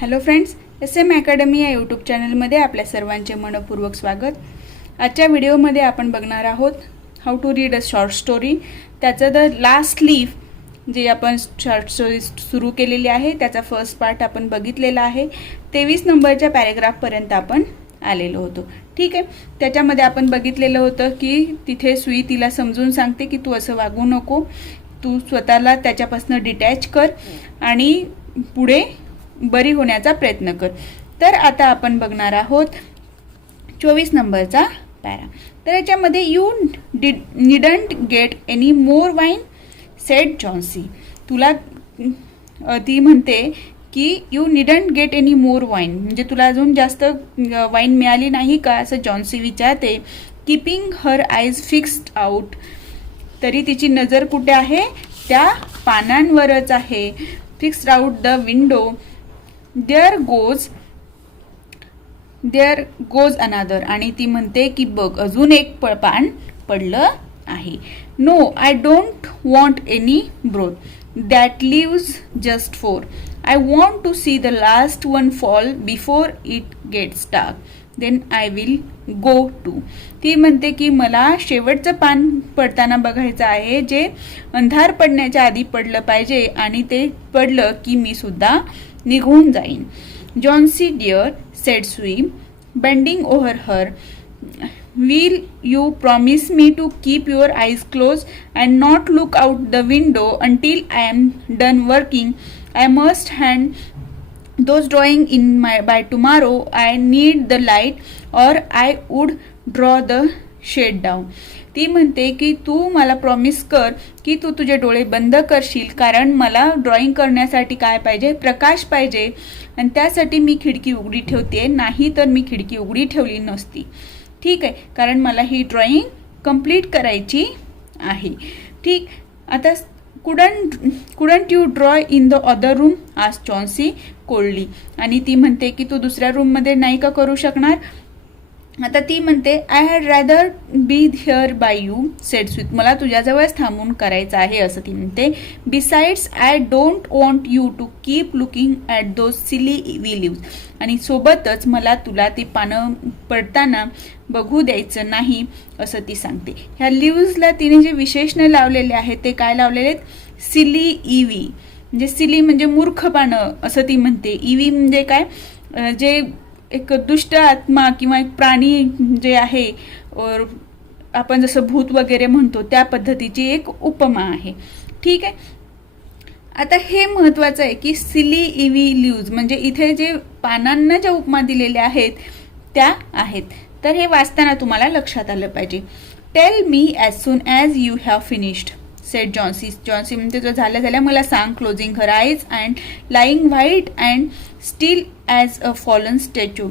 Hello friends, SM academy या YouTube चॅनलमध्ये आपल्या सर्वांचे मनपूर्वक स्वागत। आजच्या व्हिडिओमध्ये आपण बघणार आहोत how to read a short story. त्याचं द लास्ट लीफ जे आपण शॉर्ट स्टोरी सुरू केलेली आहे त्याचा फर्स्ट पार्ट आपण बघितलेला आहे। 23 नंबरच्या पॅराग्राफपर्यंत आपण आलेलो होतो। ठीक आहे, त्याच्यामध्ये आपण बघितलेलं होतं की तिथे सुई तिला समजून सांगते की तू असं वागू नको, तू स्वतःला त्याच्यापासून डिटॅच कर आणि पुढे बरी होण्याचा प्रयत्न कर। तर आता आपण बघणार आहोत 24 नंबरचा पॅरा। तर याच्यामध्ये you needn't get any more wine sed Johnsy. तुला ती म्हणते की you needn't get any more wine, म्हणजे तुला अजून जास्त वाईन मिळाली नाही का असं जॉन्सी विचारते। Keeping her eyes fixed out, तरी तिची नजर कुठे आहे, त्या पानांवरच आहे। Fixed out the window, there goes another, आणि ती म्हणते की बघ अजून एक पान पडलं आहे। No I don't want any broth that leaves just four, I want to see the last one fall before it gets dark, then I will go too. ती म्हणते की मला शेवटचं पान पडताना बघायचं आहे, जे अंधार पडण्याच्या आधी पडलं पाहिजे, आणि ते पडलं की मी सुद्धा निघून जाईन। Johnsy dear said Sue bending over her, will you promise me to keep your eyes close and not look out the window until I am done working, I must hand those drawing in by tomorrow, I need the light or I would draw the shade down। ती म्हणते की तू मला promise कर की तू तुझे डोळे बंद करशील, कारण मला ड्रॉइंग करण्यासाठी काय पाहिजे, प्रकाश पाहिजे, आणि त्यासाठी मी खिडकी उघडी ठेवते, नाही तर मी खिडकी उघडी ठेवली नसती। ठीक आहे, कारण मला ही ड्रॉइंग कंप्लीट करायची आहे। ठीक, आता couldn't you draw in the other room, asked Johnsy coldly, आणि ती म्हणते की तू दुसऱ्या रूम मध्ये नाही का करू शकणार। आता ती म्हणते I had rather be here by you said sweet, मला तुझ्याजवळच थांबून करायचं आहे असं ती म्हणते। Besides I don't want you to keep looking at those silly ivy leaves, आणि सोबतच मला तुला ती पानं पडताना बघू द्यायचं नाही असं ती सांगते। ह्या लिव्सला तिने जे विशेषण लावलेले आहेत ते काय लावलेले आहेत, सिली इवी, म्हणजे सिली म्हणजे मूर्ख पानं असं ती म्हणते। इवी म्हणजे काय, जे एक दुष्ट आत्मा किंवा एक प्राणी जे आहे, आपण जसं भूत वगैरे म्हणतो त्या पद्धतीची एक उपमा आहे। ठीक आहे, आता हे महत्वाचं आहे की सिली इवी लिव्ज म्हणजे इथे जे पानांना ज्या उपमा दिलेल्या आहेत त्या आहेत, तर हे वाचताना तुम्हाला लक्षात आलं पाहिजे। Tell me as soon as you have finished said Johnsy म्हणजे जो झाल्या मला सांग। Closing her eyes and lying white and still as a fallen statue,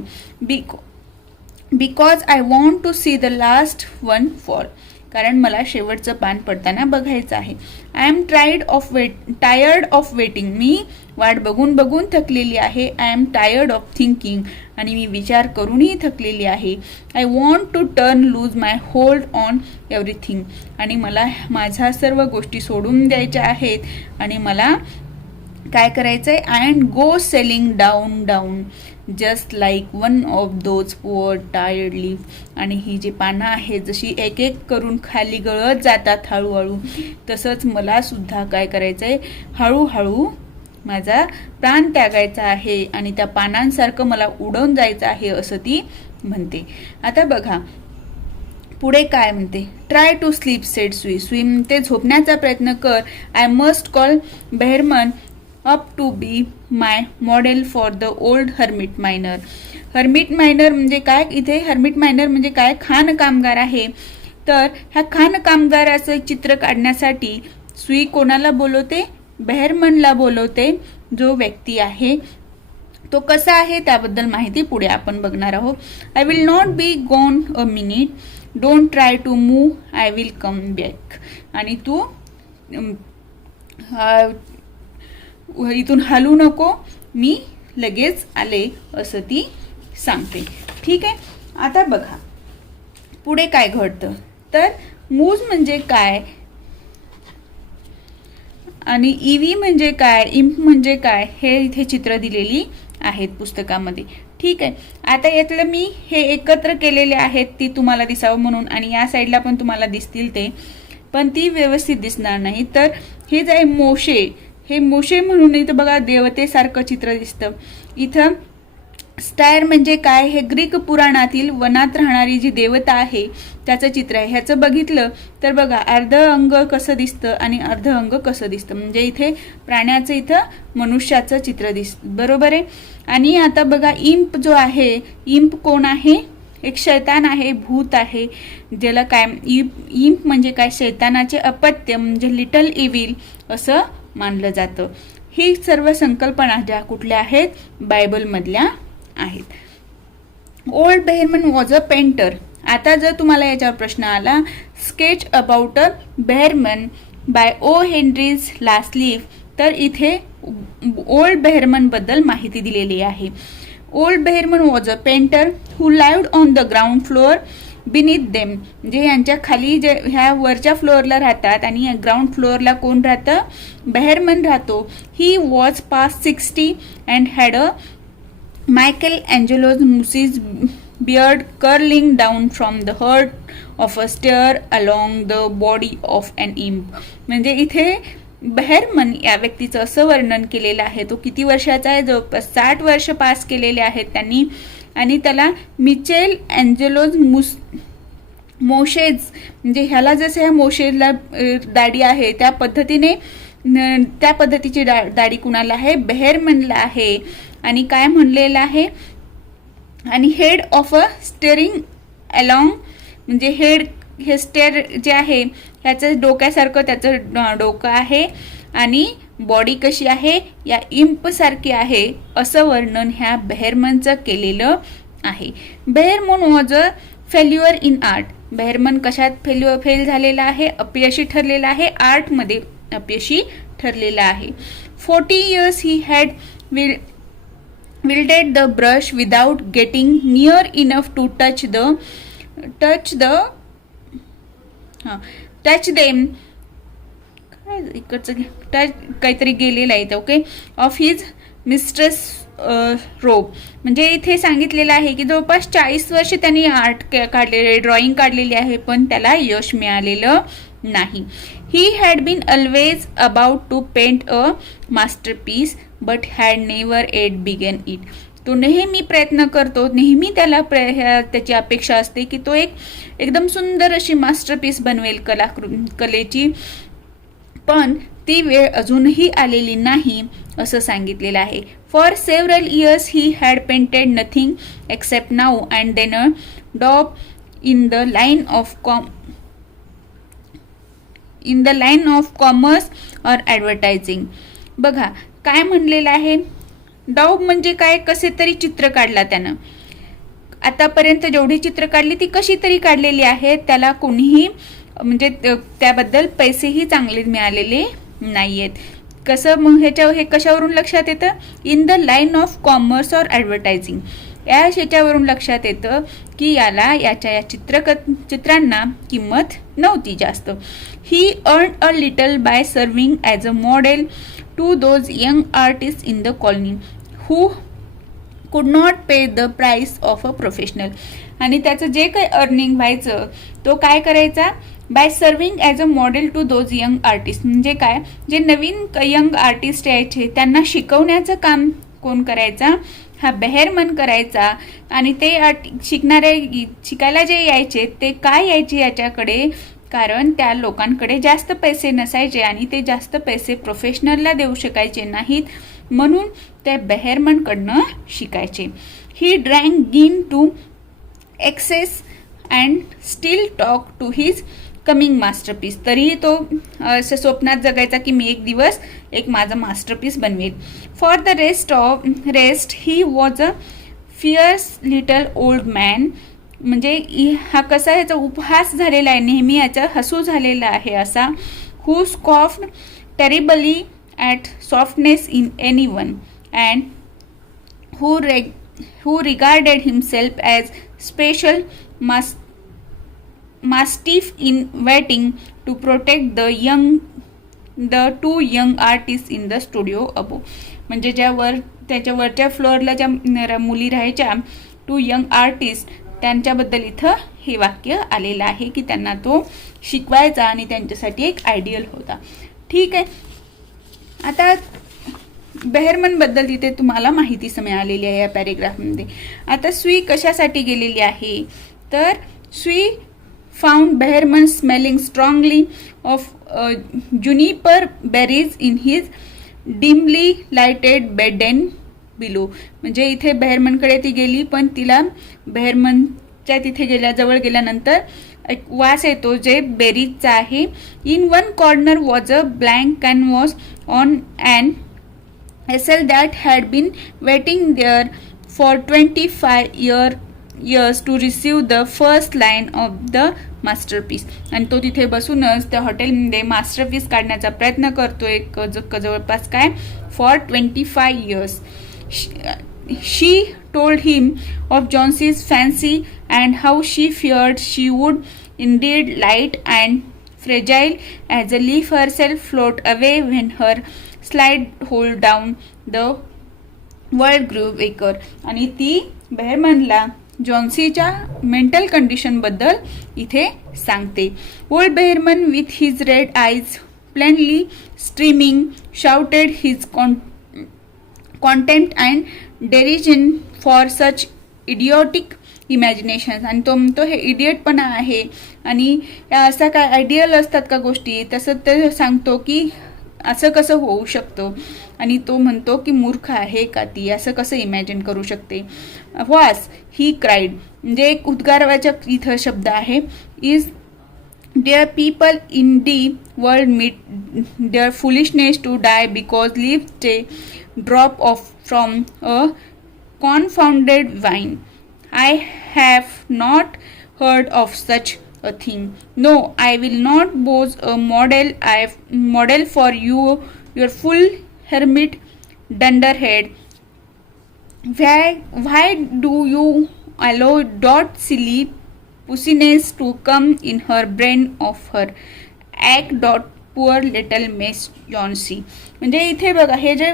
because I want to see the last one fall, कारण मला शेवटचं पान पडताना बघायचं आहे। I am tired of waiting, मी वाट बघून बघून थकलेली आहे। I am tired of thinking, आणि मी विचार करूनही थकलेली आहे। I want to turn loose my hold on everything, आणि मला माझ्या सर्व गोष्टी सोडून द्यायच्या आहेत, आणि मला काय करायचंय, and go selling down down just like one of those poor tired leave, आणि ही जी पानं आहेत जशी एक एक करून खाली गळत जातात हळूहळू, तसंच मला सुद्धा काय करायचंय, हळूहळू माझा प्राण त्यागायचा आहे, आणि त्या पानांसारखं मला उडून जायचं आहे असं ती म्हणते। आता बघा पुढे काय म्हणते, ट्राय टू स्लीप सेड सुई म्हणते झोपण्याचा प्रयत्न कर। I must call Behrman up to be my model for the old hermit miner. Hermit miner म्हणजे काय, इथे हर्मिट मायनर म्हणजे काय, खाण कामगार आहे। तर ह्या खाण कामगाराचं चित्र काढण्यासाठी सुई कोणाला बोलवते, बेहरमनला बोलवते, जो व्यक्ती आहे तो कसा आहे त्याबद्दल माहिती पुढे आपण बघणार आहोत। I will not be gone a minute, don't try to move, I will come back, आणि तू इथून हलू नको, मी लगेच आले असं ती सांगते। ठीक आहे, आता बघा पुढे काय घडतं, तर मूज म्हणजे काय, आणि ईव्ही म्हणजे काय, इम्प म्हणजे काय, हे इथे चित्र दिलेली आहेत पुस्तकामध्ये. ठीक आहे. आता यातलं मी हे एकत्र केलेले आहेत ती तुम्हाला दिसावं म्हणून, आणि या साईडला पण तुम्हाला दिसतील ते, पण ती व्यवस्थित दिसणार नाही. तर हे जे आहे मोशे, हे मोशे म्हणून इथं बघा देवतेसारखं चित्र दिसतं. इथं स्टायर म्हणजे काय, हे ग्रीक पुराणातील वनात राहणारी जी देवता आहे त्याचं चित्र आहे. ह्याचं बघितलं तर बघा अर्ध अंग कसं दिसतं आणि अर्ध अंग कसं दिसतं, म्हणजे इथे प्राण्याचं इथं मनुष्याचं चित्र दिसतं, बरोबर आहे. आणि आता बघा इम्प जो आहे, इम्प कोण आहे, एक शैतान आहे, भूत आहे, ज्याला काय इम्प म्हणजे काय, शैतानाचे अपत्य म्हणजे लिटल इव्हिल असं मानलं जातं. ही सर्व संकल्पना ज्या कुठल्या आहेत, बायबलमधल्या आहेत. Old Behrman was a painter. आता जर तुम्हाला याच्यावर प्रश्न आला, sketch about a Behrman by O Henry's Last Leaf, तर इथे ओल्ड बेहरमन बद्दल माहिती दिलेली आहे. Old Behrman was a painter who lived on the ground floor beneath them, म्हणजे यांच्या खाली जे ह्या वरच्या फ्लोअरला राहतात आणि ग्राउंड फ्लोअरला कोण राहतं, बेहरमन राहतो. He was past 60 and had a Michelangelo's Moses beard curling down from the head of a stair along the body of an imp. म्हणजे इथे बेहरमन या व्यक्तीचं असं वर्णन केलेलं आहे. तो किती वर्षाचा आहे, जवळपास 60 वर्ष पास केलेले आहेत त्यांनी, आणि त्याला मिचेल अँजेलोज मोशेज, म्हणजे ह्याला जसं ह्या मोशेजला दाढी आहे त्या पद्धतीची दाढी कुणाला आहे, बेहरमनला आहे. आणि काय म्हणलेलं आहे, आणि head of a staring along, म्हणजे हेड हे स्टेअर जे आहे ह्याचं डोक्यासारखं त्याचं डोकं आहे, आणि बॉडी कशी आहे, या इम्प सारखी आहे, असं वर्णन ह्या बेहरमनचं केलेलं आहे. Behrman was a failure in art. Behrman कशात फेल झालेला आहे, अपयशी ठरलेला आहे, आर्टमध्ये अपयशी ठरलेला आहे. 40 years he had wielded the brush without getting near enough to touch them काहीतरी गेलेलं आहे. ओके, ऑफ हिज मिस्ट्रेस रोब, म्हणजे इथे सांगितलेलं आहे की जवळपास 40 वर्ष त्यांनी आर्ट काढलेले, ड्रॉइंग काढलेली आहे, पण त्याला यश मिळालेलं नाही. He had been always about to paint a masterpiece but had never yet begun it. तो नेहमी प्रयत्न करतो, नेहमी त्याला त्याची अपेक्षा असते की तो एकदम सुंदर अशी मास्टरपीस बनवेल कलेची, पण ती वेळ अजूनही आलेली नाही असं सांगितलेलं आहे. For several years he had painted nothing except now and then a daub in the line of commerce or advertising. बघा काय म्हणलेलं आहे, डॉब म्हणजे काय, कसे तरी चित्र काढला त्यानं, आतापर्यंत जेवढी चित्र काढली ती कशी तरी काढलेली आहेत, त्याला कोणीही म्हणजे त्याबद्दल पैसेही चांगले मिळालेले नाहीयेत. कसं मग हे कशावरून लक्षात येतं, in the line of commerce or advertising, या ह्याच्यावरून लक्षात येतं की या चित्रांना किंमत नव्हती जास्त. He earn a little by serving as a model to those young artist in the colony who could not pay the price of a professional. आणि त्याचं जे काही अर्निंग व्हायचं तो काय करायचा, by serving as a model to those young artist, म्हणजे काय, जे नवीन यंग आर्टिस्ट यायचे त्यांना शिकवण्याचं काम कोण करायचा, हा बेहरमन करायचा. आणि ते शिकायला जे यायचे ते काय यायचे याच्याकडे, कारण त्या लोकांकडे जास्त पैसे नसायचे आणि ते जास्त पैसे प्रोफेशनलला देऊ शकायचे नाहीत, म्हणून ते बेहरमनकडनं शिकायचे. He drank gin to excess and still talk to his coming masterpiece. तरीही तो असं स्वप्नात जगायचा की मी एक दिवस माझं मास्टरपीस बनवेल. For the rest he was a fears little old man, म्हणजे हा कसा याचा उपहास झालेला आहे, नेहमी याचा हसू झालेला आहे असा. Who scoffed terribly at softness in anyone and who regarded himself as special mastiff in waiting to protect the the 2 young artist in the studio above. म्हणजे त्याच्या वरच्या फ्लोअरला ज्या मुली राहायच्या 2 यंग आर्टिस्ट, त्यांच्याबद्दल इथं हे वाक्य आलेलं आहे की त्यांना तो शिकवायचा आणि त्यांच्यासाठी एक आयडियल होता. ठीक आहे. आता बेहरमन बद्दल तिथे तुम्हाला माहिती मिळालेली आहे या पॅरेग्राफमध्ये. आता सुई कशासाठी गेलेली आहे, तर Sue found Behrman smelling strongly of juniper berries in his dimly lighted bed and below. म्हणजे इथे बेहरमनकडे ती गेली, पण तिला बेहरमनच्या तिथे जवळ गेल्यानंतर एक वास येतो जे बेरीजचा आहे. In one corner was a blank canvas on an easel that had been waiting there for 25 years to receive the first line of the masterpiece. आणि तो तिथे बसूनच त्या हॉटेलमध्ये मास्टरपीस काढण्याचा प्रयत्न करतोय जवळपास काय for 25 years. She told him of Johnsy's fancy and how she feared she would indeed light and fragile as a leaf herself float away when her slide hold down the world grew weaker. आणि ती बेहरमनला जॉन्सीच्या mental condition बद्दल इथे सांगते. Old Behrman with his red eyes plainly streaming shouted his contempt and derision for such idiotic imagination. आणि तो म्हणतो हे इडियटपणा आहे आणि असा काय आयडियल असतात का गोष्टी, तसं ते सांगतो की असं कसं होऊ शकतं. आणि तो म्हणतो की मूर्ख आहे का ती, असं कसं इमॅजिन करू शकते. व्हॉस ही क्राईड, म्हणजे एक उद्गारवाचक इथं शब्द आहे. Is dear people in the world meet their foolishness to die because leaves a drop off from a confounded vine. I have not heard of such a thing. No, I will not boast a model for you, your full hermit dunderhead. Why do you allow dot silly pussiness to come in her brain of her act dot poor little miss Johnsy. म्हणजे इथे बघा हे जे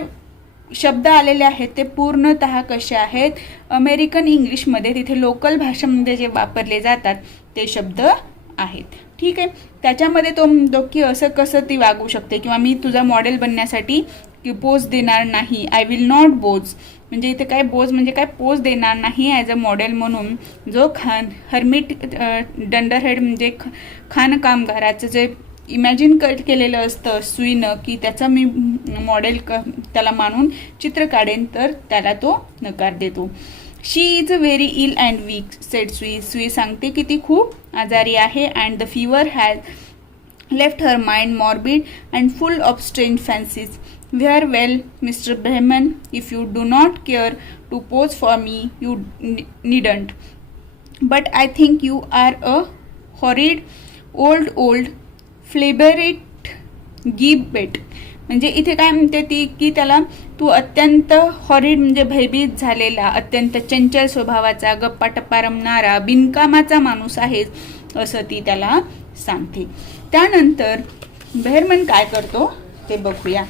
शब्द आलेले आहेत ते पूर्णतः कसे आहेत अमेरिकन इंग्लिशमध्ये, तिथे लोकल भाषेमध्ये जे वापरले जातात ते शब्द आहेत. ठीक आहे. त्याच्यामध्ये तो म्हणतो की असं कसं ती वागू शकते किंवा मी तुझा मॉडेल बनण्यासाठी की पोज देणार नाही. आय विल नॉट बोज, म्हणजे इथे काय बोज म्हणजे काय पोज देणार नाही ॲज अ मॉडेल म्हणून. जो हर्मिट डंडरहेड म्हणजे खाण कामगाराचं जे इमॅजिन केलेलं असतं सुईनं की त्याचं मी मॉडेल त्याला मानून चित्र काढेन, तर त्याला तो नकार देतो. She is very ill and weak said Sue. Sue सांगते की ती खूप आजारी आहे and the fever has left her mind morbid and full of strange fancies. Very well, Mr. Behrman, if you do not care to pose for me, you needn't. But I think you are a horrid old flabberate gibbet. म्हणजे इथे काय म्हणते ती की त्याला तू अत्यंत horrid म्हणजे भयभीत झालेला, अत्यंत चंचल स्वभावाचा, गप्पा टप्पा रमणारा, बिनकामाचा माणूस आहेस, असं ती त्याला सांगते. त्यानंतर बेहरमन काय करतो ते बघूया.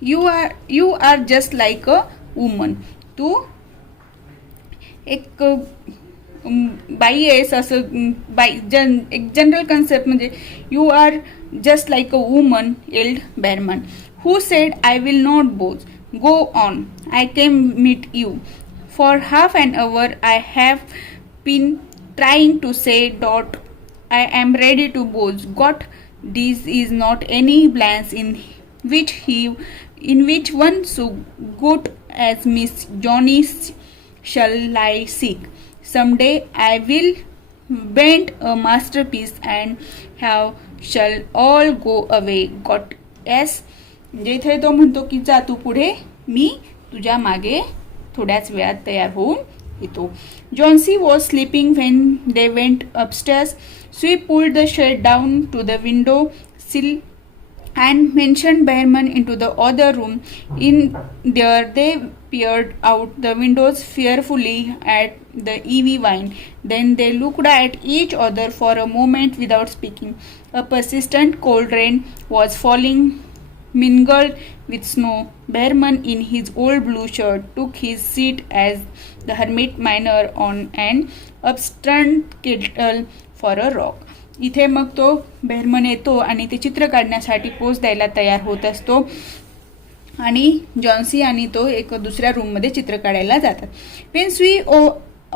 You are just like a woman. तू एक बाई आहेस असं एक जनरल कन्सेप्ट म्हणजे you are just like a woman. Yelled Behrman who said I will not pose. Go on, I came meet you. For half an hour I have been trying to say that I am ready to pose. God this is not any place in which one so good as Miss Johnny shall lie sick. Someday I will bend a masterpiece and how shall all go away. Got yes. म्हणजे इथे तो म्हणतो की जा तू पुढे, मी तुझ्या मागे थोड्याच वेळात तयार होऊन येतो. Johnsy was sleeping when they went upstairs. She pulled the shade down to the window sill and mentioned Behrman into the other room. In there, they peered out the windows fearfully at the EV wine. Then they looked at each other for a moment without speaking. A persistent cold rain was falling, mingled with snow. Behrman, in his old blue shirt, took his seat as the hermit miner on an upturned kettle for a rock. इथे मग तो Behrman येतो आणि ते चित्र काढण्यासाठी pose द्यायला तयार होत असतो आणि जॉन्सी आणि तो एक दुसऱ्या रूममध्ये चित्र काढायला जातात. वेन स्वी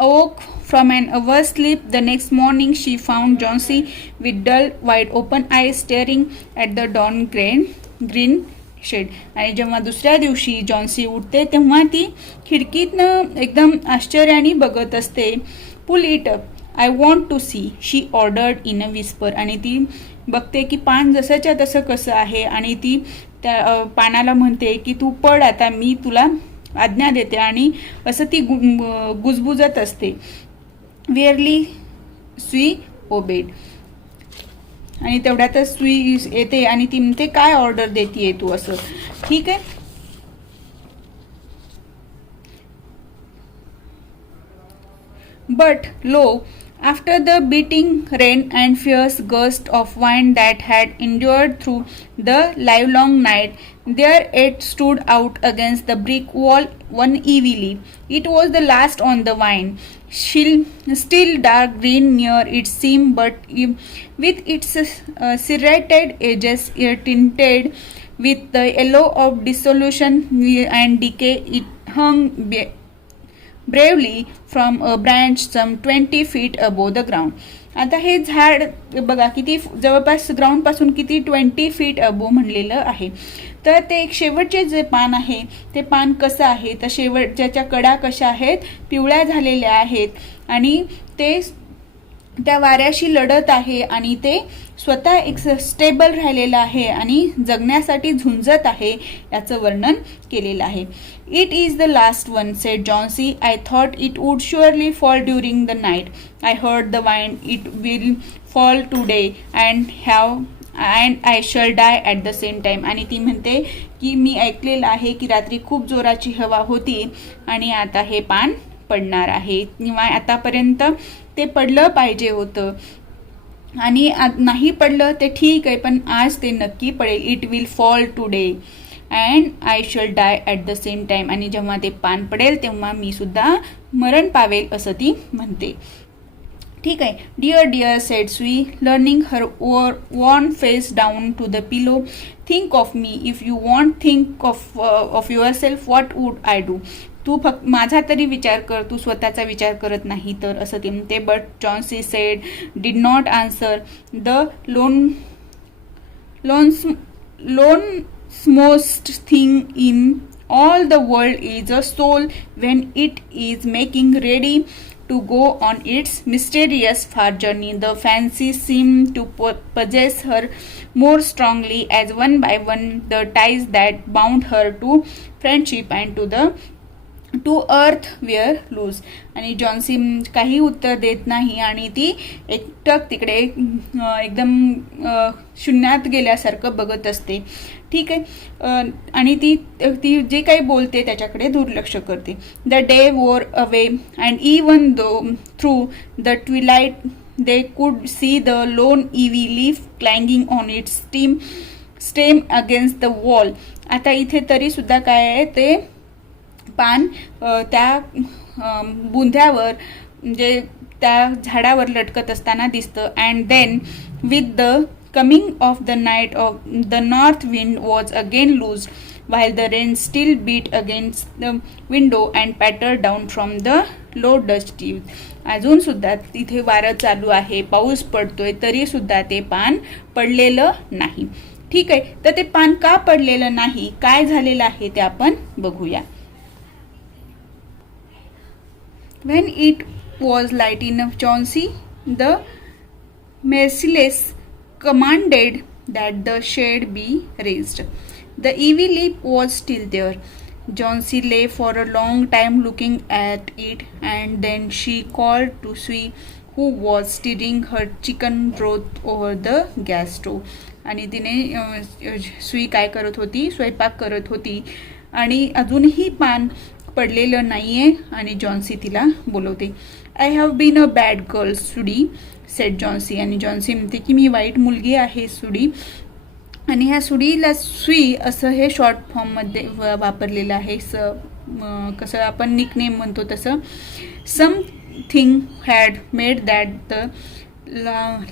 awoke from an oversleep the next morning, she found Johnsy with dull, wide open eyes staring at the dawn green shade. आणि जेव्हा दुसऱ्या दिवशी जॉन्सी उठते तेव्हा ती खिडकीतनं एकदम आश्चर्याने बघत असते. Pull it up, I want to see, she ordered in a whisper. आणि ती बघते की पान जसंच्या तसं कसं आहे आणि ती त्या पानाला म्हणते की तू पड आता, मी तुला आज्ञा देते. आणि असं ती गुजबुजत असते. विअरली स्वी ओबेड. आणि तेवढ्यातच स्वी येते आणि ती म्हणते काय ऑर्डर देते तू असं. ठीक आहे. But lo, after the beating rain and fierce gust of wind that had endured through the livelong night, there it stood out against the brick wall uneasily. It was the last on the vine, still dark green near its seam, but with its serrated edges tinted with the yellow of dissolution and decay, it hung bravely from a branch some 20 feet above the ground. आता हे झाड बघा किती जवळपास ground पासून किती 20 feet above म्हणलेलं आहे. तर ते एक शेवटचे जे पान आहे ते पान कसं आहे तर शेवटच्या कडा कशा आहेत, पिवळ्या झालेल्या आहेत आणि ते त्या वाऱ्याशी लढत आहे आणि ते स्वतः एक स्टेबल राहिलेलं आहे आणि जगण्यासाठी झुंजत आहे याचं वर्णन केलेलं आहे. It is the last one, said Johnsy. I thought it would surely fall during the night. I heard the wind. It will fall today and I shall die at the same time. आणि ती म्हणते की मी ऐकलेलं आहे की रात्री खूप जोराची हवा होती आणि आता हे पान पडणार आहे किंवा आतापर्यंत ते पडलं पाहिजे होतं आणि नाही पडलं ते ठीक आहे पण आज ते नक्की पडेल. It will fall today and I shall die at the same time. आणि जेव्हा ते पान पडेल तेव्हा मी सुद्धा मरण पावेल असं ती म्हणते. ठीक आहे. Dear dear said Sue, leaning her worn face down to the pillow. Think of me if you won't. Think of yourself. What would I do. तू फक्त माझा तरी विचार कर, तू स्वतःचा विचार करत नाही तर असं ते म्हणते. But Johnsy said did not answer. The lonesomest thing in all the world is a soul when it is making ready to go on its mysterious far journey. The fancy seemed to possess her more strongly as one by one the ties that bound her to friendship and to earth were loose. आणि Johnsy काही उत्तर देत नाही आणि ती एकटक तिकडे एकदम शून्यात गेल्यासारखं बघत असते. ठीक आहे. आणि ती जे काही बोलते त्याच्याकडे दुर्लक्ष करते. The day wore away and even though through the twilight they could see the lone ivy leaf clinging on its stem against the wall. आता इथे तरी सुद्धा काय आहे ते पान त्या बुंध्यावर म्हणजे त्या झाडावर लटकत असताना दिसतं. And then with the coming of the night of the north wind was again loosed while the rain still beat against the window and pattered down from the low dust eaves. अजून सुद्धा तिथे वारं चालू आहे, पाऊस पडतोय तरी सुद्धा ते पान पडलेलं नाही. ठीक आहे. तर ते पान का पडलेलं नाही, काय झालेलं आहे ते आपण बघूया. When it was light enough, Chauncey the merciless commanded that the shade be raised. The ivy leaf was still there. Johnsy lay for a long time looking at it, and then she called to Sue, who was stirring her chicken broth over the gas stove. आणि तिने सुई काय करत होती, स्वयंपाक करत होती आणि अजूनही पान पडलेलं नाही आहे आणि जॉन्सी तिला बोलवते. I have been a bad girl Sudie said Johnsy. आणि जॉन्सी म्हणते की मी वाईट मुलगी आहे सुडी. आणि ह्या सुडीला सुई असं हे शॉर्ट फॉर्ममध्ये वापरलेलं आहे. कसं आपण निकनेम म्हणतो तसं. Something had made that the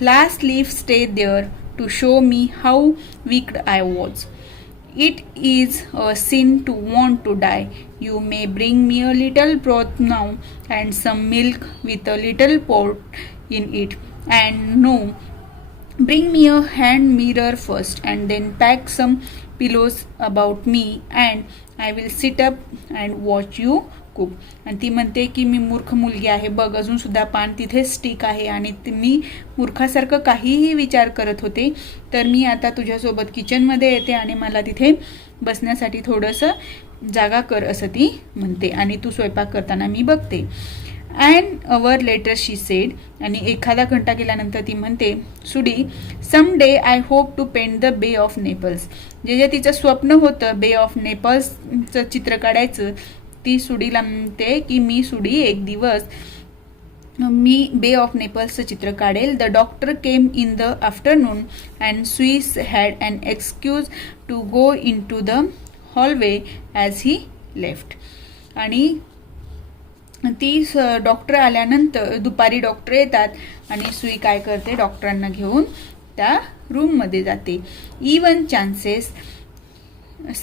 last leaf stay there to show me how weak I was. It is a sin to want to die. You may bring me a little broth now and some milk with a little pot in it. And no, bring me a hand mirror first and then pack some pillows about me and I will sit up and watch you cook. आणि ती म्हणते की मी मूर्ख मुलगी आहे बघ, अजून सुद्धा पान तिथेच स्टिक आहे आणि मी मूर्खासारखं काहीही विचार करत होते, तर मी आता तुझ्यासोबत किचनमध्ये येते आणि मला तिथे बसण्यासाठी थोडंसं जागा कर असं ती म्हणते. आणि तू स्वयंपाक करताना मी बघते. And hour later she said. आणि एखादा घंटा गेल्यानंतर ती म्हणते Sudie some day I hope to paint the Bay of Naples. जे तिचं स्वप्न होतं बे ऑफ नेपल्सचं चित्र काढायचं, ती सुडीला म्हणते की मी सुडी एक दिवस मी बे ऑफ नेपल्सचं चित्र काढेल. The doctor came in the afternoon and Sue had an excuse to go into the hallway as he left. आणि ती डॉक्टर आल्यानंतर दुपारी डॉक्टर येतात आणि सुई काय करते, डॉक्टरांना घेऊन त्या रूममध्ये जाते. Even chances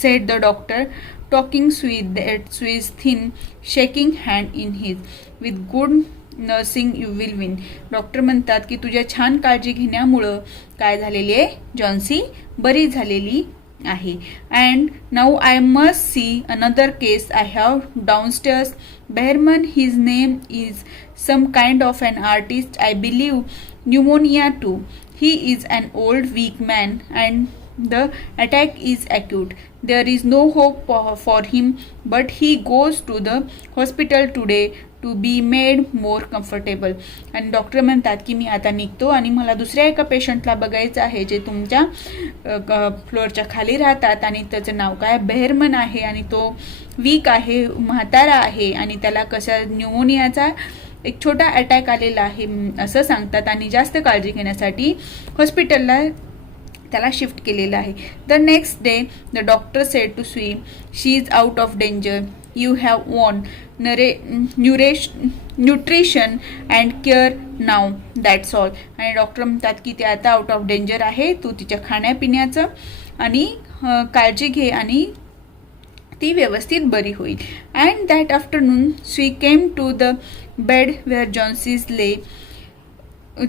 sed the doctor talking Sui's thin, shaking hand in his. With good nursing you will win. Doctor म्हणतात की तुझ्या छान काळजी घेण्यामुळं काय झालेली आहे, जॉन्सी बरी झालेली आहे. And now I must see another case I have downstairs. Behrman his name is some kind of an artist. I believe pneumonia too. He is an old weak man and the attack is acute. There is no hope for him, but he goes to the hospital today to be made more comfortable. आणि doctor म्हणतात की मी आता निघतो आणि मला दुसऱ्या एका पेशंटला बघायचं आहे जे तुमच्या फ्लोअरच्या खाली राहतात आणि त्याचं नाव काय बेहरमन आहे आणि तो वीक आहे, म्हातारा आहे आणि त्याला कशा न्यूमोनियाचा एक छोटा अटॅक आलेला आहे असं सांगतात आणि जास्त काळजी घेण्यासाठी हॉस्पिटलला त्याला शिफ्ट केलेलं आहे. The next day the doctor said to Sue she is out of danger. You have won nutrition and care now that's all. आणि डॉक्टर म्हणतात की ते आता आउट ऑफ डेंजर आहे, तू तिच्या खाण्यापिण्याचं आणि काळजी घे आणि ती व्यवस्थित बरी होईल. And that afternoon Sue came to the bed where Johnsy's lay.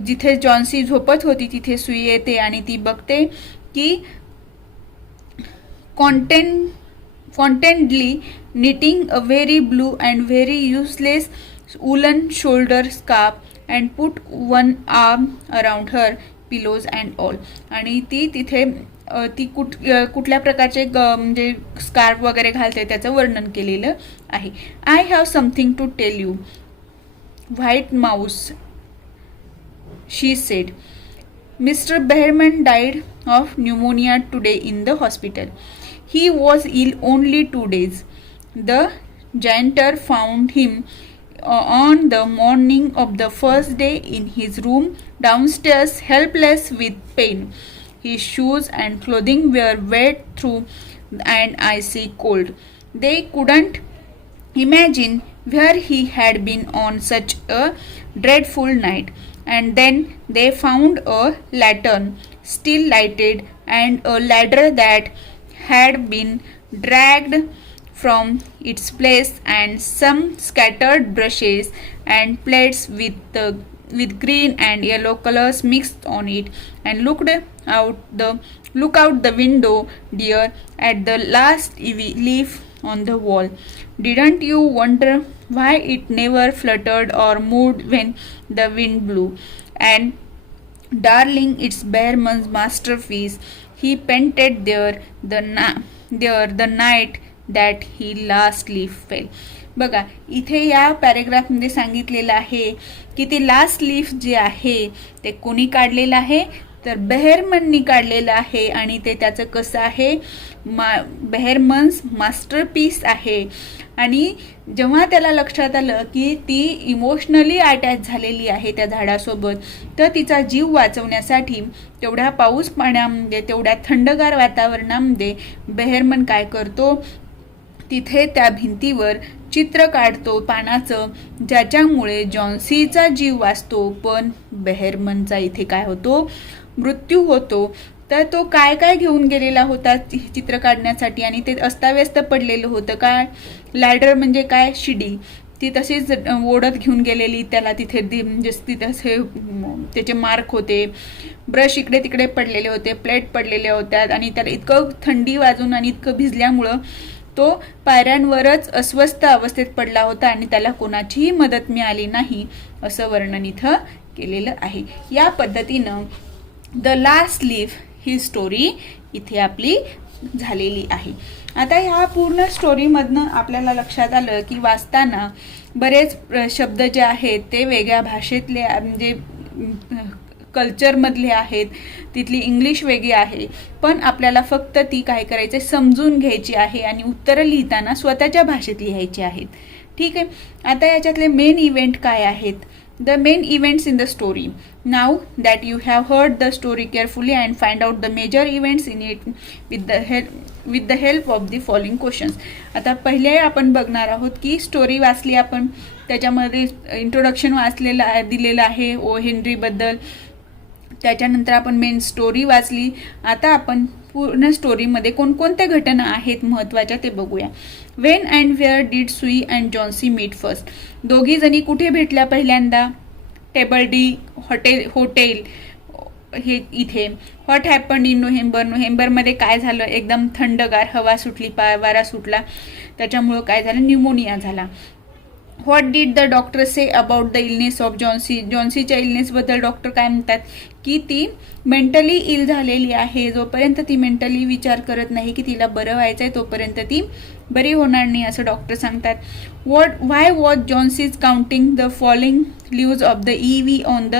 जिथे जॉन्सी झोपत होती तिथे सुई येते आणि ती बघते की कॉन्टेंटली knitting a very blue and very useless woolen shoulder scarf and put one arm around her pillows and all. आणि ती तिथे ती कुठल्या प्रकारचे म्हणजे स्कार्फ वगैरे घालते त्याचं वर्णन केलेलं आहे. I have something to tell you white mouse she said. Mr. Behrman died of pneumonia today in the hospital. He was ill only 2 days. The janitor found him on the morning of the first day in his room downstairs, helpless with pain. His shoes and clothing were wet through and icy cold. They couldn't imagine where he had been on such a dreadful night. And then they found a lantern still lighted and a ladder that had been dragged from its place and some scattered brushes and plates with green and yellow colors mixed on it. And look out the window, dear, at the last leaf on the wall. Didn't you wonder why it never fluttered or moved when the wind blew? And darling, it's Behrman's masterpiece. He painted there the night that he last leaf fell. बघा इथे या पॅरेग्राफमध्ये सांगितलेलं आहे की ते last leaf जे आहे ते कोणी काढलेलं आहे, तर बेहरमननी काढलेलं आहे आणि ते त्याचं कसं आहे, बेहरमन्स मास्टरपीस आहे. आणि जेव्हा त्याला लक्षात आलं की ती इमोशनली अटॅच झालेली आहे त्या झाडासोबत, तर तिचा जीव वाचवण्यासाठी तेवढ्या पाऊस पाण्यामध्ये, तेवढ्या थंडगार वातावरणामध्ये बेहरमन काय करतो, तिथे त्या भिंतीवर चित्र काढतो पानाचं, ज्याच्यामुळे जॉन्सीचा जीव वाचतो, पण बेहरमनचा इथे काय होतो, मृत्यू होतो. तर तो काय काय घेऊन गेलेला होता चित्र काढण्यासाठी, आणि ते अस्ताव्यस्त पडलेलं होतं. काय लॅडर म्हणजे काय, शिडी, ती तशीच ओढत घेऊन गेलेली, त्याला तिथे तिथे त्याचे मार्क होते, ब्रश इकडे तिकडे पडलेले होते, प्लेट पडलेल्या होत्या, आणि त्याला इतकं थंडी वाजून आणि इतकं भिजल्यामुळं तो पायऱ्यांवरच अस्वस्थ अवस्थेत पडला होता आणि त्याला कोणाचीही मदत मिळाली नाही, असं वर्णन इथं केलेलं आहे. या पद्धतीनं the last leaf he story इथे आपली झालेली आहे. आता ह्या पूर्ण स्टोरीमधनं आपल्याला लक्षात आलं की वाचताना बरेच शब्द जे आहेत ते वेगळ्या भाषेतले, म्हणजे कल्चरमधले आहेत, तिथली इंग्लिश वेगळी आहे, पण आपल्याला फक्त ती काय करायचं, समजून घ्यायची आहे आणि उत्तरं लिहिताना स्वतःच्या भाषेत लिहायची आहेत. ठीक आहे. आता याच्यातले मेन इव्हेंट काय आहेत, the main events in the story. Now that you have heard the story carefully and find out the major events in it with the help of the following questions. आता पहिले आपण बघणार आहोत की story वाचली आपण, त्याच्यामध्ये इंट्रोडक्शन वाचलेलं दिलेलं आहे ओ हेनरीबद्दल, त्याच्यानंतर आपण मेन स्टोरी वाचली. आता आपण पूर्ण स्टोरीमध्ये कोणकोणत्या घटना आहेत महत्त्वाच्या ते बघूया. वेन अँड वेअर डीड सुई अँड जॉन्सी मीट फर्स्ट. दोघी जणी कुठे भेटल्या पहिल्यांदा, टेबल डी हॉटेल हे इथे. What happened in November. नोव्हेंबरमध्ये काय झालं, एकदम थंडगार हवा सुटली, वारा सुटला, त्याच्यामुळं काय झालं, न्यूमोनिया झाला. What did the doctor say about the illness of Johnsy. जॉन्सीच्या इलनेसबद्दल डॉक्टर काय म्हणतात की ती मेंटली इल झालेली आहे, जोपर्यंत ती मेंटली विचार करत नाही की तिला बरं व्हायचं आहे तोपर्यंत ती बरी होणार नाही, असं डॉक्टर सांगतात. Why was Johnsy's counting the falling leaves of the ivy on the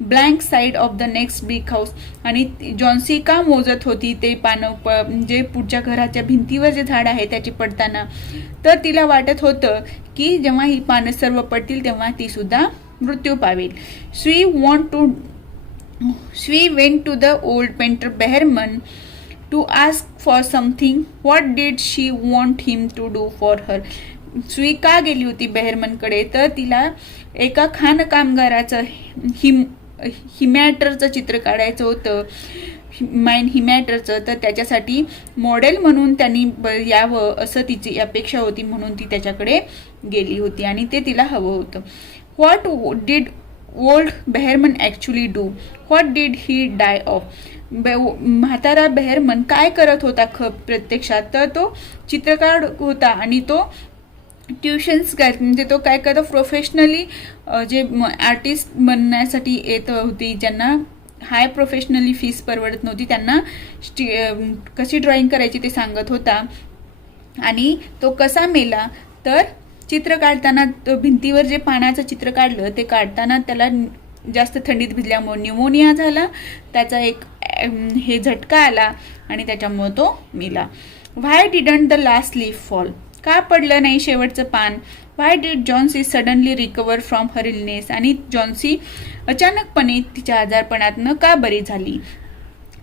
blank side of the next brick house. आणि जॉन्सी का मोजत होती ते पानं, जे पुढच्या घराच्या भिंतीवर जे झाड आहे त्याची पडताना, तर तिला वाटत होतं की जेव्हा ही पानं सर्व पडतील तेव्हा ती सुद्धा मृत्यू पावेल. She went to the old painter Behrman to ask for something. What did she want him to do for her? सुई का गेली होती बेहरमनकडे, तर तिला एका खाण कामगाराचं हिमॅटरचं चित्र काढायचं होतं, माइन हिमॅटरचं. तर त्याच्यासाठी मॉडेल म्हणून त्यांनी यावं असं तिची अपेक्षा होती, म्हणून ती त्याच्याकडे गेली होती आणि ते तिला हवं होतं. What did old Behrman actually do. What did he die of. म्हातारा बेहरमन काय करत होता प्रत्यक्षात, तर तो चित्रकार होता आणि तो ट्युशन्स म्हणजे तो काय करतो, प्रोफेशनली जे आर्टिस्ट बनण्यासाठी येत होती, ज्यांना हाय प्रोफेशनली फीस परवडत नव्हती, त्यांना कशी ड्रॉइंग करायची ते सांगत होता. आणि तो कसा मेला, तर चित्र काढताना भिंतीवर जे पाण्याचं चित्र काढलं ते काढताना त्याला जास्त थंडीत भिजल्यामुळे न्यूमोनिया झाला, त्याचा एक हे झटका आला आणि त्याच्यामुळे तो मेला. Why didn't the last leaf fall. का पडलं नाही शेवटचं पान. Why did Johnsy suddenly recover from her illness. आणि जॉन्सी अचानकपणे तिच्या आजारपणातनं का बरी झाली,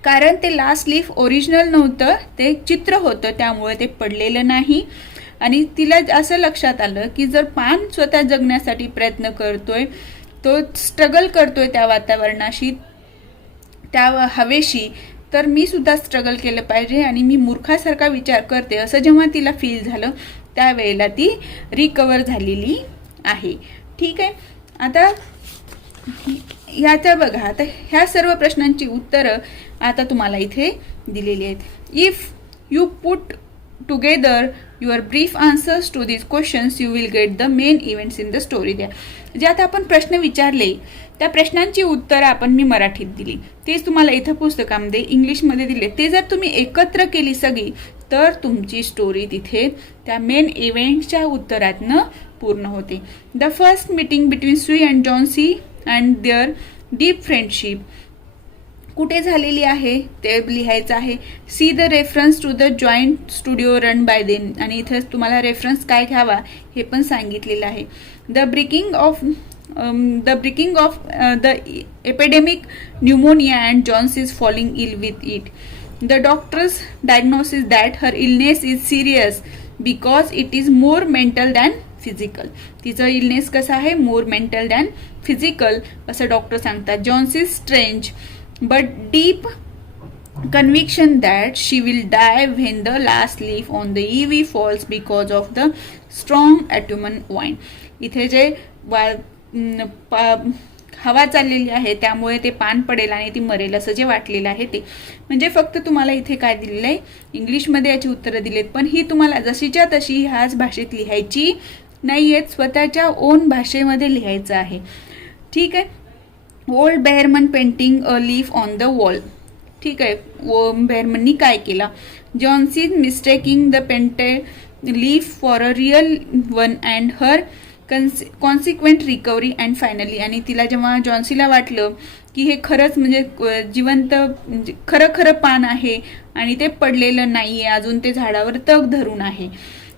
कारण ते लास्ट लीफ ओरिजिनल नव्हतं, ते चित्र होतं, त्यामुळे ते पडलेलं नाही. आणि तिला असं लक्षात आलं की जर पान स्वतः जगण्यासाठी प्रयत्न करतोय, तो स्ट्रगल करतोय त्या वातावरणाशी, त्या हवेशी, तर मी सुद्धा स्ट्रगल केलं पाहिजे आणि मी मूर्खासारखा विचार करते, असं जेव्हा तिला फील झालं त्यावेळेला ती रिकवर झालेली आहे. ठीक आहे. आता ह्याच्या बघा, आता ह्या सर्व प्रश्नांची उत्तरं आता तुम्हाला इथे दिलेली आहेत. If you put together your brief answers to this questions you will get the main events in the story. जे आता आपण प्रश्न विचारले त्या प्रश्नांची उत्तरं आपण मी मराठीत दिली, तेच तुम्हाला इथं पुस्तकामध्ये इंग्लिशमध्ये दिले. ते जर तुम्ही एकत्र केली सगळी तर तुमची स्टोरी तिथे त्या मेन इव्हेंटच्या उत्तरातनं पूर्ण होते. The first meeting between Sue and Johnsy and their deep friendship. कुठे झालेली आहे ते लिहायचं आहे. See the reference to the joint studio run by them, आणि इथे तुम्हाला रेफरन्स काय घ्यावा हे पण सांगितलेलं आहे. The breaking of the epidemic pneumonia and Johns is falling ill with it. The doctors diagnosis that her illness is serious because it is more mental than physical. तिचं इलनेस कसं आहे, मोर मेंटल दॅन फिजिकल असं doctor सांगतात. Johns is strange but deep conviction that she will die when the last leaf on the ivy falls because of the strong autumn wind. इथे जे हवा चाललेली आहे त्यामुळे ते पान पडेल आणि ती मरेल असं जे वाटलेलं आहे ते. म्हणजे फक्त तुम्हाला इथे काय दिलेलं आहे, इंग्लिशमध्ये याची उत्तरं दिलेत, पण ही तुम्हाला जशीच्या तशी ह्याच भाषेत लिहायची नाही आहेत, स्वतःच्या ओन भाषेमध्ये लिहायचं आहे. ठीक आहे. Old Behrman painting a leaf on the wall. ठीक आहे. बेहरमननी काय केलं, Johnsy mistaking the painted leaf for a real one and her consequent recovery and finally. आणि तिला जेव्हा जॉन्सीला वाटलं की हे खरंच म्हणजे जिवंत म्हणजे खरं पान आहे आणि ते पडलेलं नाही आहे, अजून ते झाडावर तग धरून आहे,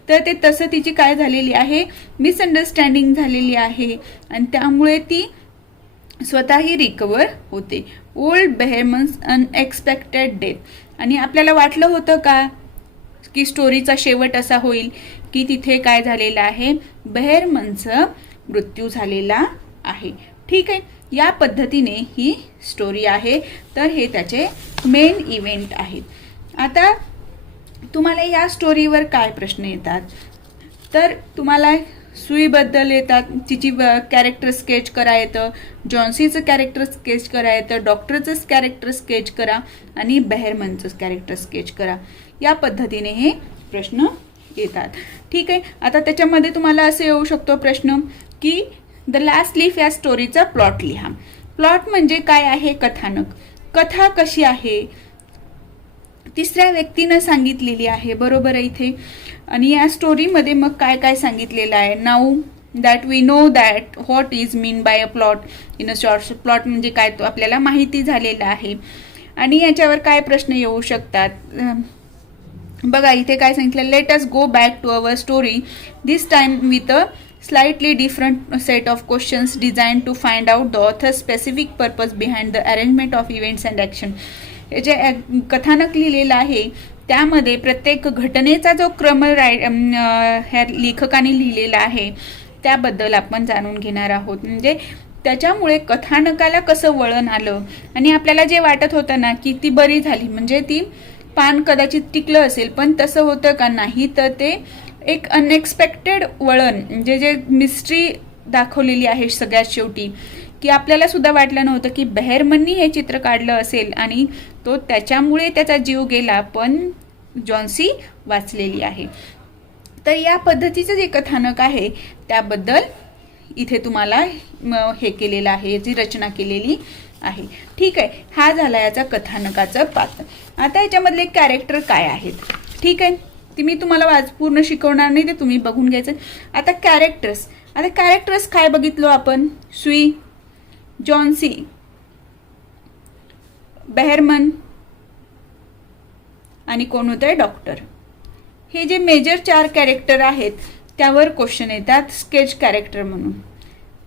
तर ते तसं तिची काय झालेली आहे, मिसअंडरस्टँडिंग झालेली आहे आणि त्यामुळे ती स्वतःही रिकवर होते. Old Behrman's unexpected death. आणि आपल्याला वाटलं होतं का की स्टोरीचा शेवट असा होईल की तिथे काय झालेलं आहे, बेहरमनचा मृत्यू झालेला आहे. ठीक आहे. या पद्धतीने ही स्टोरी आहे. तर हे त्याचे मेन इव्हेंट आहेत. आता तुम्हाला या स्टोरीवर काय प्रश्न येतात, तर तुम्हाला सुईबद्दल येतात, तिची कॅरेक्टर स्केच करा येतं, जॉन्सीचं कॅरेक्टर स्केच करा येतं, डॉक्टरचं कॅरेक्टर स्केच करा आणि बेहरमनचं कॅरेक्टर स्केच करा. या पद्धतीने हे प्रश्न येतात. ठीक आहे. आता त्याच्यामध्ये तुम्हाला असं येऊ शकतो प्रश्न की द लास्ट लीफ या स्टोरीचा प्लॉट लिहा. प्लॉट म्हणजे काय आहे, कथानक. कथा कशी आहे, तिसऱ्या व्यक्तीनं सांगितलेली आहे, बरोबर आहे इथे. आणि या स्टोरीमध्ये मग काय काय सांगितलेलं आहे, now that we know that what is mean by a plot in a short. Plot म्हणजे काय तो आपल्याला माहिती झालेला आहे. आणि याच्यावर काय प्रश्न येऊ शकतात, बघा इथे काय सांगितलं, let us go back to our story this time with a slightly different set of questions designed to find out the author's specific purpose behind the arrangement of events and action. जे कथानक लिहिलेलं आहे त्यामध्ये प्रत्येक घटनेचा जो क्रम ह्या लेखकाने लिहिलेला आहे त्याबद्दल आपण जाणून घेणार आहोत. म्हणजे त्याच्यामुळे कथानकाला कसं वळण आलं आणि आपल्याला जे वाटत होतं ना की ती बरी झाली, म्हणजे ती पान कदाचित टिकलं असेल, पण तसं होतं का नाही, तर ते एक अनएक्सपेक्टेड वळण म्हणजे जे मिस्ट्री दाखवलेली आहे सगळ्यात शेवटी, की आपल्याला सुद्धा वाटलं नव्हतं की बेहरमननी हे चित्र काढलं असेल आणि तो त्याच्यामुळे त्याचा जीव गेला, पण जॉन्सी वाचलेली आहे. तर या पद्धतीचं जे कथानक आहे त्याबद्दल इथे तुम्हाला हे केलेलं आहे, याची रचना केलेली आहे. ठीक आहे. हा झाला याचा कथानकाचं पात्र. आता याच्यामधले कॅरेक्टर काय आहेत, ठीक आहे, ती मी तुम्हाला पूर्ण शिकवणार नाही, ते तुम्ही बघून घ्यायचं. आता कॅरेक्टर्स काय बघितलो आपण, सुई, जॉन्सी, बेहरमन आणि कोण होतंय, डॉक्टर. हे जे मेजर 4 कॅरेक्टर आहेत त्यावर क्वेश्चन येतात स्केच कॅरेक्टर म्हणून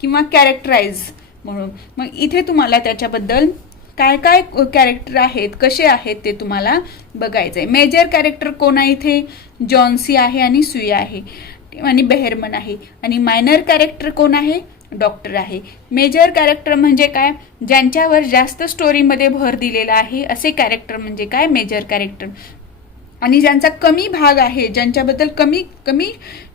किंवा कॅरेक्टराइज म्हणून. मग इथे तुम्हाला त्याच्याबद्दल काय काय कॅरेक्टर आहेत, कसे आहेत ते तुम्हाला बघायचं आहे. मेजर कॅरेक्टर कोण आहे, इथे जॉन्सी आहे आणि सुई आहे आणि बेहरमन आहे. आणि मायनर कॅरेक्टर कोण आहे, डॉक्टर आहे. मेजर कॅरेक्टर म्हणजे काय, ज्यांच्यावर जास्त स्टोरीमध्ये भर दिलेला आहे असे कॅरेक्टर म्हणजे काय, मेजर कॅरेक्टर. आणि ज्यांचा कमी भाग आहे, ज्यांच्याबद्दल कमी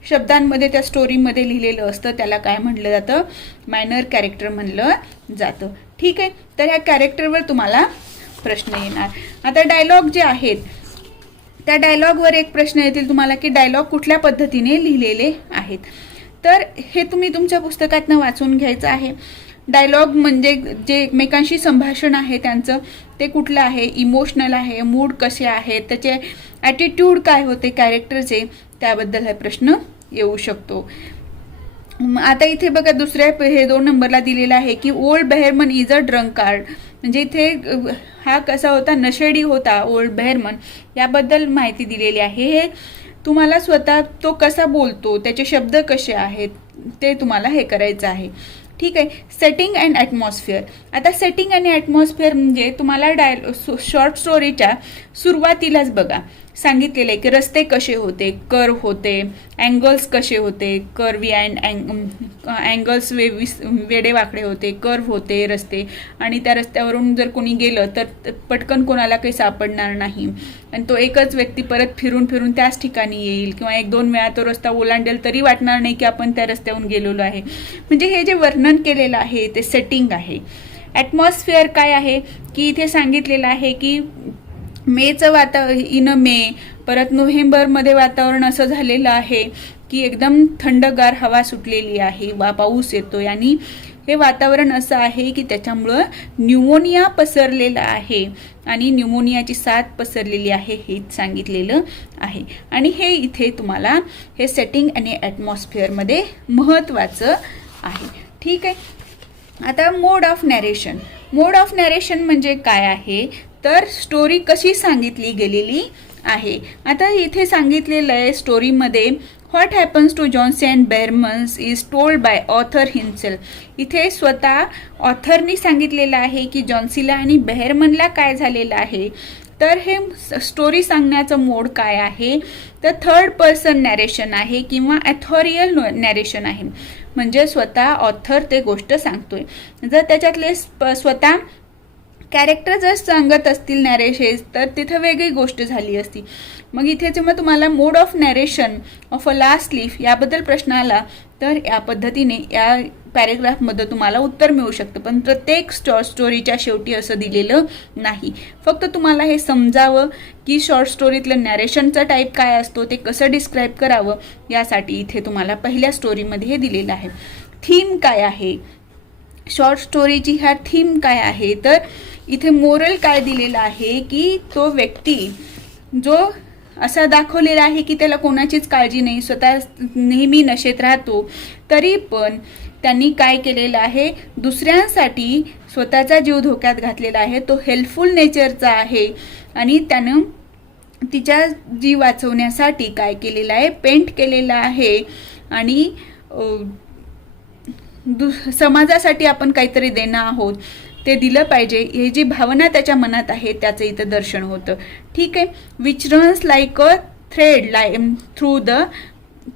शब्दांमध्ये त्या स्टोरीमध्ये लिहिलेलं असतं त्याला काय म्हटलं जातं, मायनर कॅरेक्टर म्हणलं जातं. ठीक आहे. तर ह्या कॅरेक्टरवर तुम्हाला प्रश्न येणार. आता डायलॉग जे आहेत त्या डायलॉगवर एक प्रश्न येतील तुम्हाला की डायलॉग कुठल्या पद्धतीने लिहिलेले आहेत. तर हे तुम्ही तुमच्या पुस्तकातनं वाचून घ्यायचं आहे. डायलॉग म्हणजे जे एकमेकांशी संभाषण आहे त्यांचं ते कुठलं आहे, इमोशनल आहे, मूड कसे आहेत, त्याचे ॲटिट्यूड काय होते कॅरेक्टरचे, त्याबद्दल हा प्रश्न येऊ शकतो. आता इथे बघा दुसऱ्या हे 2 नंबरला दिलेला आहे की old Behrman is a drunkard. म्हणजे इथे हा कसा होता, नशेडी होता ओल्ड बेहरमन, याबद्दल माहिती दिलेली आहे. हे तुम्हाला स्वतः तो कसा बोलतो, त्याचे शब्द कसे आहेत ते तुम्हाला हे करायचं आहे. ठीक आहे. Setting and atmosphere. आता सेटिंग आणि ॲटमॉस्फिअर म्हणजे तुम्हाला शॉर्ट स्टोरीच्या सुरुवातीलाच बघा सांगितलेलं आहे की रस्ते कसे होते, कर्व होते, अँगल्स कसे होते, कर्वी अँड अँगल्स वेडेवाकडे होते, कर्व होते रस्ते, आणि त्या रस्त्यावरून जर कोणी गेलं तर पटकन कोणाला काही सापडणार नाही आणि तो एकच व्यक्ती परत फिरून फिरून त्याच ठिकाणी येईल, किंवा 1-2 वेळा तो रस्ता ओलांडेल तरी वाटणार नाही की आपण त्या रस्त्यावरून गेलेलो आहे. म्हणजे हे जे वर्णन केलेलं आहे ते सेटिंग आहे. ॲटमॉस्फिअर काय आहे की इथे सांगितलेलं आहे की मेचं इन मे, परत नोव्हेंबरमध्ये वातावरण असं झालेलं आहे की एकदम थंडगार हवा सुटलेली आहे, पाऊस येतोय, आणि हे वातावरण असं आहे की त्याच्यामुळं न्यूमोनिया पसरलेला आहे आणि न्यूमोनियाची साथ पसरलेली आहे हे सांगितलेलं आहे. आणि हे इथे तुम्हाला हे सेटिंग आणि ॲटमॉस्फिअरमध्ये महत्त्वाचं आहे. ठीक आहे. आता mode of narration. Mode of narration म्हणजे काय आहे तर स्टोरी कशी सांगितली गेलेली आहे. आता इथे सांगितलेलं आहे स्टोरीमध्ये what happens to Johnsy and Behrman's is told by author himself. इथे स्वतः ऑथरनी सांगितलेलं आहे की जॉन्सीला आणि बेहरमनला काय झालेलं आहे. तर हे स्टोरी सांगण्याचं मोड काय आहे तर थर्ड पर्सन नॅरेशन आहे किंवा ॲथॉरियल नॅरेशन आहे. म्हणजे स्वतः ऑथर ते गोष्ट सांगतोय. जर त्याच्यातले स्वतः कॅरेक्टर जर सांगत असतील नॅरेशन्स तर तिथं वेगळी गोष्ट झाली असती. मग इथे जेव्हा तुम्हाला mode of narration of a last leaf याबद्दल प्रश्न आला तर या पद्धतीने या पॅरेग्राफमध्ये तुम्हाला उत्तर मिळू शकतं. पण प्रत्येक स्टोरीच्या शेवटी असं दिलेलं नाही. फक्त तुम्हाला हे समजावं की शॉर्ट स्टोरीतलं नॅरेशनचा टाईप काय असतो, ते कसं डिस्क्राईब करावं, यासाठी इथे तुम्हाला पहिल्या स्टोरीमध्ये हे दिलेलं आहे. थीम काय आहे शॉर्ट स्टोरीची, ह्या थीम काय आहे तर इथे मोरल काय दिलेलं आहे की तो व्यक्ती जो असा दाखवलेला आहे की त्याला कोणाचीच काळजी नाही, स्वतः नेहमी नशेत राहतो, तरी पण त्यांनी काय केलेलं आहे दुसऱ्यांसाठी स्वतःचा जीव धोक्यात घातलेला आहे. तो हेल्पफुल नेचरचा आहे आणि त्यानं तिच्या जीव वाचवण्यासाठी काय केलेलं आहे, पेंट केलेलं आहे आणि समाजासाठी आपण काहीतरी देणं आहोत ते दिलं पाहिजे, ही जी भावना त्याच्या मनात आहे त्याचं इथं दर्शन होतं. ठीक आहे. Which runs like a thread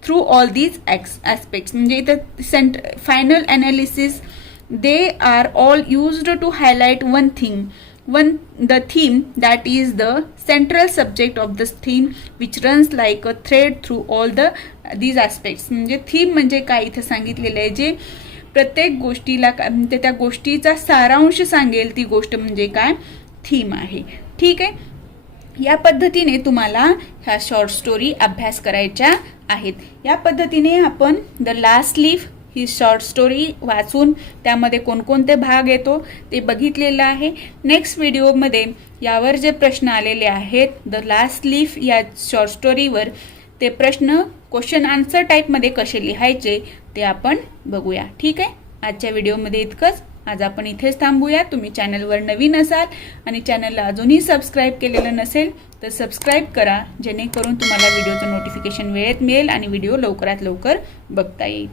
through all these aspects. म्हणजे इथं final analysis they are all used to highlight the theme that is the central subject of this theme which runs like a thread through all these aspects. म्हणजे theme म्हणजे काय इथे सांगितलेलं आहे, जे प्रत्येक गोष्टीला त्या गोष्टीचा सारांश सांगेल ती गोष्ट म्हणजे काय, थीम आहे. ठीक आहे. या पद्धतीने तुम्हाला ह्या शॉर्ट स्टोरी अभ्यास करायच्या आहेत. या पद्धतीने आपण the last leaf he short story वाचून त्यामध्ये कोणकोणते भाग येतो ते बघितलेलं आहे. नेक्स्ट व्हिडिओमध्ये यावर जे प्रश्न आलेले आहेत द लास्ट लीफ या शॉर्ट स्टोरीवर, ते प्रश्न क्वेश्चन आन्सर टाईपमध्ये कसे लिहायचे ते आपण बघूया. ठीक आहे. आजच्या व्हिडिओमध्ये इतकंच. आज आपण इथेच थांबूया. तुम्ही चॅनलवर नवीन असाल आणि चॅनलला अजूनही सबस्क्राईब केलेलं नसेल तर सबस्क्राईब करा, जेणेकरून तुम्हाला व्हिडिओचं नोटिफिकेशन वेळेत मिळेल आणि व्हिडिओ लवकरात लवकर बघता येईल.